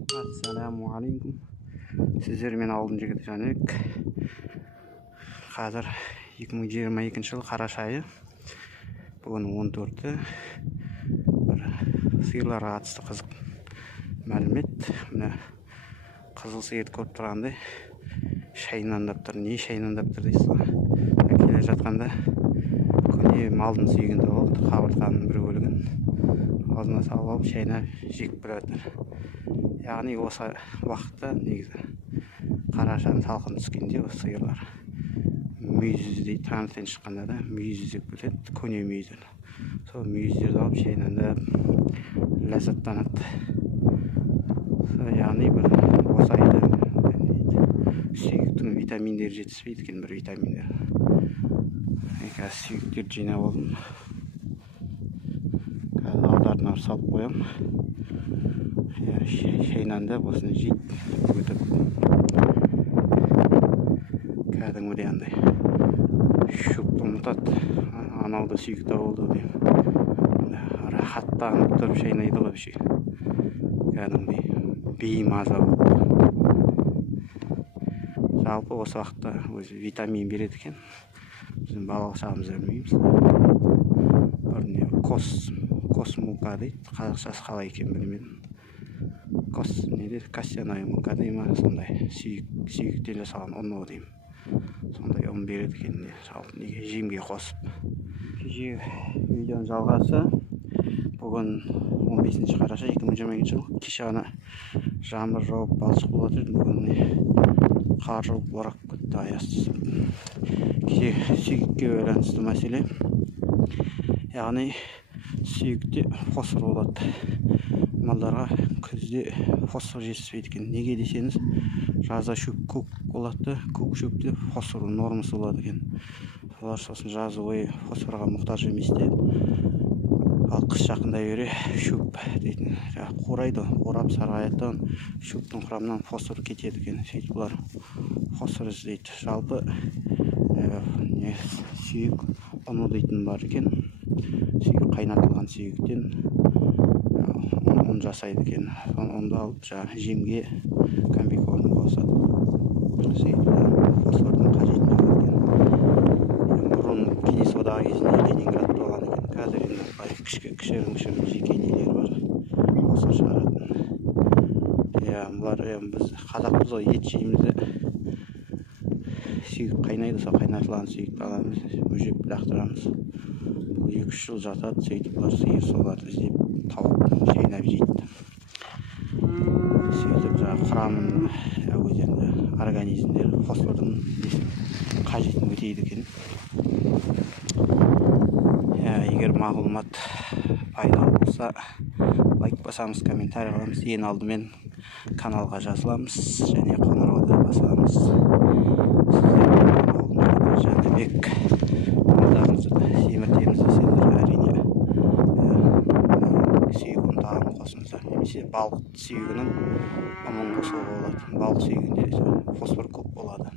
Ассалаумағалейкум. Сіздермен ауылдың жігіті Жәнібек. Қазір 2022 жыл қараша айы. Бүгін 14-ті. Бір сиырларға қатысты қызық мәлімет. Міне қызыл сиырды көріп тұрғандай шайнандап тұр. Не шайнандап тұр дейсіз ғой. Келе жатқанда көне малдың сүйегінде болды. Қабырғаның бір бөлігін аузына салып алып шайнап жеп жатыр. Яғни осы уақытта негізі қарашаның салқын түскенде осы сиырлар мүйіз іздейді. Таңертең шыққанда да мүйіз іздеп кетеді, көне мүйіздер. Сол мүйіздерді алып шайнандап ләззаттанады. Яғни бір осы айда сүйектің витаминдері жетіспейді екен, бір витаминдер. Қазір сүйектерді жинап алдым. Қазір алдарына салып қоямын. Шайнандап осыны жейді өтіп. Кәдімгідей андай шөпті ұмытады. Анау да сүйекті болды деймін. Рахаттанып тұрып шайнайды ғой біші. Кәдімгідей беймаза болды. Жалпы осы уақытта өзі витамин береді екен. Біздің балалық шағымызда білмейміз. Бір космука дейді. Қазақшасы қалай екен білмедім. Кассияной мука дей ма, сондай сүйектен жасалған ұн деймін. Сондай ұн береді екен. Жалпы неге жемге қосып. Видеоның жалғасы. Бүгін 15 қараша 2022 жыл. Кеше ғана жаңбыр жауып балшық болып жатыр. Бүгін қар жауып борап кетті, аяз түсіп. Кеше сүйекке байланысты мәселе. Яғни сүйекте фосфор болады. Малдарға күзде фосфор жетіспейді екен. Неге десеңіз, жазда шөп көк болады, көк шөпте фосфор нормасы болады екен. Солар сосын жазы бойы фосфорға мұқтаж еместе. Ал қыс жақындай бере шөп дейтін қурайды, қурап сарғаяды, шөптің құрамынан фосфор кетеді екен. Сөйтіп бұлар фосфор іздейді. Жалпы сүйек ұны дейтін бар екен. Сүйек қайнатылған сүйектен ұн жасайды екен. Ұнды алып жемге комбикормға қосады. Сөйтіп фосфордың қажетін екен. Бұрын кеңес одағы кезінде Ленинград болған екен. Қазір енді кішігірім жеке нелері бар. Фосфор шығаратын. Бұлар біз қазақпыз ғой, ет жейміз. Сүйек қайнайды, сол қайнатылған сүйекті аламыз, өжеп лақтырамыз. Бұл 2-3 жыл жатады. Сөйтіп бұлар сиыр соларды іздеп тауып шайнап жейді. Сөйтіп құрамын өзенді организмдер фосфордың қажетін өтейді екен. Егер мағлұмат пайдалы болса, лайк басамыз, комментарий қыламыз. Ең алдымен каналға жазыламыз және қоңырауды басамыз. Жәнібек малдарыңызды семіртеміз десеңіздер, әрине сүйегін тағам қосыңыздар. Немесе балық сүйегінің ұнын қосуға болады. Балық сүйегінде фосфор көп болады.